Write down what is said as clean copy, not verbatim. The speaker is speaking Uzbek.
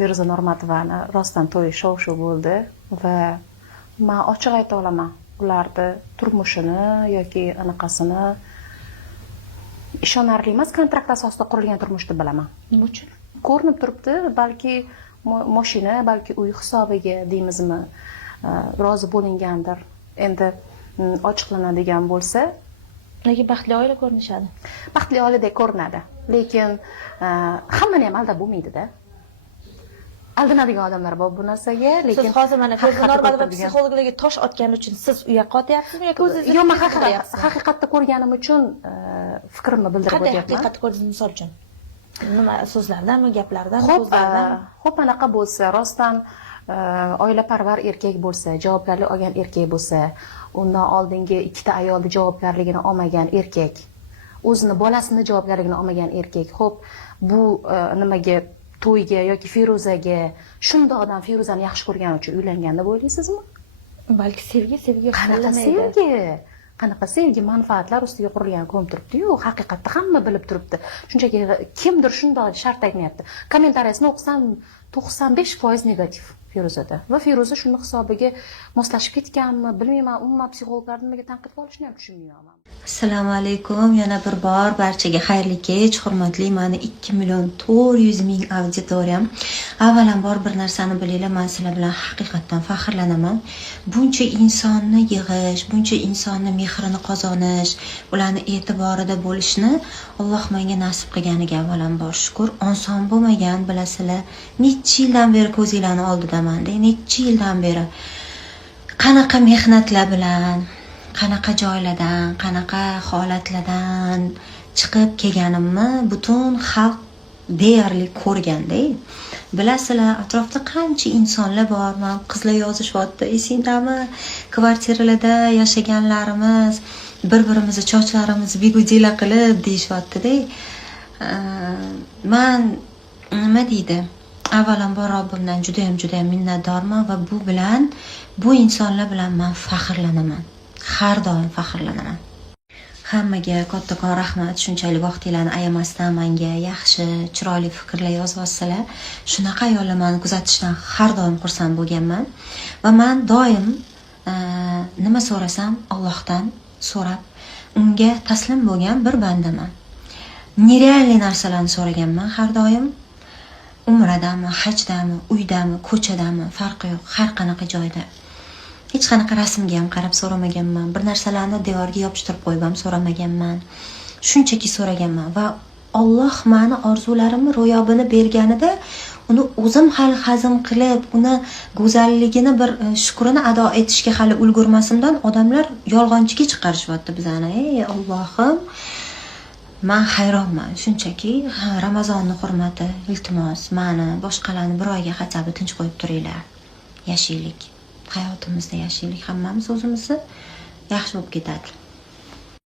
Feruza Normatovani rostdan to'yi shov-shuv bo'ldi va men ochiq ayta olaman, ularni turmushini yoki anaqasini ishonarli emas, kontrakt asosida qurilgan turmush deb bilaman. Nima uchun? Ko'rinib turibdi, balki mashina, balki uy hisobiga deymizmi, rozi bo'lingandir. Endi ochiqlanadigan bo'lsa, lekin baxtli oila ko'rinishadi. Baxtli oiladek ko'rinadi, lekin hammani ham aldab bo'lmaydi-da. Aldanadigan odamlar bor bu narsaga, lekin siz hozir mana Feruza Normatova psixologlarga tosh otgani uchun siz u yoqqa otyapsizmi yoki o'zingiz? Yo'q, men haqiqatda ko'rganim uchun fikrimni bildirib o'tyapman. Qanday haqiqatni ko'rdingiz, misol uchun? Nima so'zlardanmi, gaplardanmi, so'zlardanmi? Xo'p, anaqa bo'lsa, rostdan oilaparvar erkak bo'lsa, javobgarlik olgan erkak bo'lsa, undan oldingi ikkita ayolni javobgarligini olmagan erkak, o'zini bolasini javobgarligini olmagan erkak. Xo'p, bu nimaga to'yga yoki Feruzaga shunday odam Feruzani yaxshi ko'rgani uchun uylangan deb o'ylaysizmi? Balki sevgi qanaqa sevgi manfaatlar ustiga qurilgan ko'rinib turibdi-yu, haqiqatda hamma bilib turibdi. Shunchaki kimdir shunday shart aytmayapti. Kommentariyasini o'qisam 95% negativ Feruzada. Va Feruza shuni hisobiga moslashib ketganmi, bilmayman, umuman psixologlarni nimaga tanqid qilishni ham tushunmayman. Assalomu alaykum, yana bir bor barchaga xayrli kech, hurmatli meni 2.400.000 auditoriyam. Avvalambor bir narsani bilinglar, men sizlar bilan haqiqatdan faxrlanaman. Buncha insonni yig'ish, buncha insonni mehrini qozonish, ularni e'tiborida bo'lishni Alloh menga nasib qilganiga avvalambor shukr. Oson bo'lmagan, bilasizlar. Necha yildan beri ko'zinglarni oldidaman-da, necha yildan beri qanaqa mehnatlar bilan, qanaqa joylardan, qanaqa holatlardan chiqib kelganimni butun xalq deyarli ko'rganda. Bilasizlar, atrofda qancha insonlar bor, men qizlar yozishyapti, esingdami? Kvartiralarda yashaganlarimiz bir-birimizni chochlarimizni begudila qilib deyishyapti-da. Men nima deydi? Avvalambor Robbimdan juda ham minnatdorman va bu insonlar bilan men faxrlanaman. Har doim faxrlanaman. Hammaga kattakon rahmat, shunchalik vaqtinglarni ayamasdan menga yaxshi, chiroyli fikrlar yozyapsizlar. Shunaqa ayollar meni kuzatishdan har doim xursand bo'lganman va men doim nima so'rasam Allohdan so'rab, unga taslim bo'lgan bir bandaman. Nerealniy narsalarni so'raganman har doim. Umradami, hajdami, uydami, ko'chadami, farqi yo'q, har qanaqa joyda. Hech qanaqa rasmga ham qarab so'ramaganman. Bir narsalarni devorga yopishtirib qo'yib ham so'ramaganman. Shunchaki so'raganman va Alloh meni orzularimni ro'yobini berganida uni o'zim hali hazm qilib, uni go'zalligini bir shukrini ado etishga hali ulgurmasimdan odamlar yolg'onchiga chiqarishyapti bizani. Ey Allohim, men hayronman. Shunchaki Ramazonni hurmati, iltimos, meni boshqalarni bir oyga xatab tinch qo'yib turinglar. Yashaylik. Hayotimizda yashaylik, hammamiz o'zimizni yaxshi bo'lib ketadi.